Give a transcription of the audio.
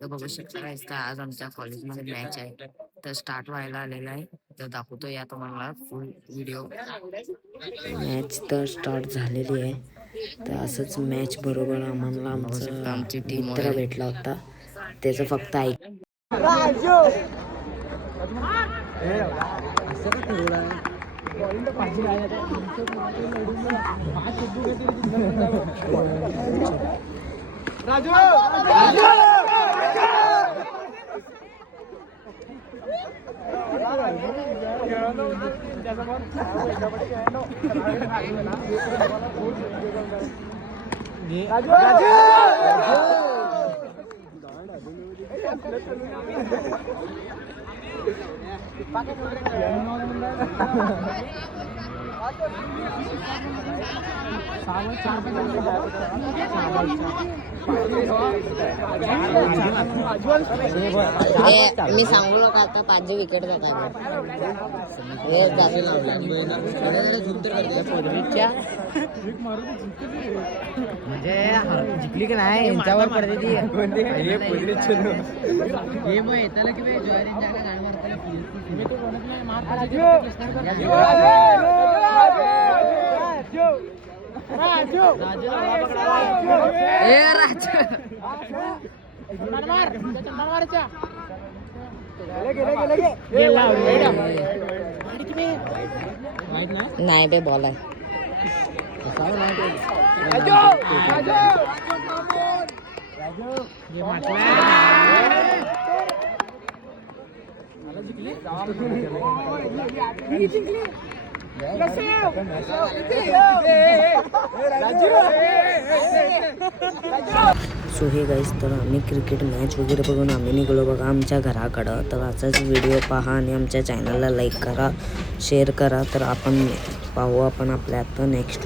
तर बघू शकता guys, तर आज आमच्या कॉलेजमध्ये मॅच आहे. तर स्टार्ट व्हायला आलेला आहे. तर दाखवतो या तुम्हाला फुल व्हिडिओ. मॅच तर स्टार्ट झालेली आहे. तर असंच मॅच बरोबर आम्हाला आमचा मित्र भेटला होता. त्याचं फक्त ऐक मी सांगू नका आता 5 विकेट जातात. म्हणजे जिंकली की नाही यांच्यावर पडते ती नाही बे बॉल आहे. सो हे गाईस, तर आम्ही क्रिकेट मॅच वगैरे बघून आम्ही निघलो बघा आमच्या घराकडं. तर असाच व्हिडिओ पहा आणि आमच्या चॅनलला लाईक करा, शेअर करा. तर आपण पाहू आपण आपल्या आता नेक्स्ट